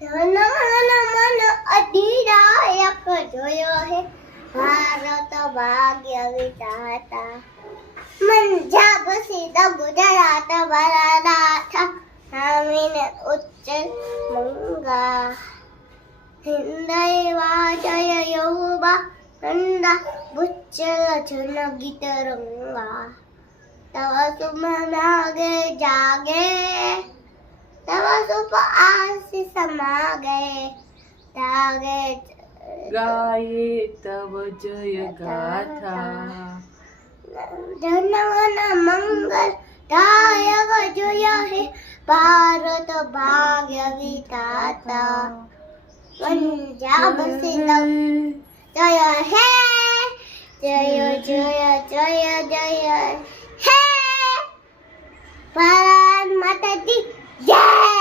ધન મન અધીરાયક જોયો હે ભારત ભાગ્ય વિધાતા મંજાબ સીધ ગુજરાત વરનાથ આમીને ઉચ્ચ મંગા હિન્દૈવા જય યોબા નંદા બુચ્ચલ જન ગીત રંગા તવ સુમ નાગે જાગે તવ સુપ આશીષ માગે તાગે ગાયે તવ જય ગાથા જનગણ મંગલ દાયક જોયા હે ભારત ભાગ્ય વિધાતા પંજાબ સિંધ જય હે જય જય જય જય હે ભારત માતા કી જય.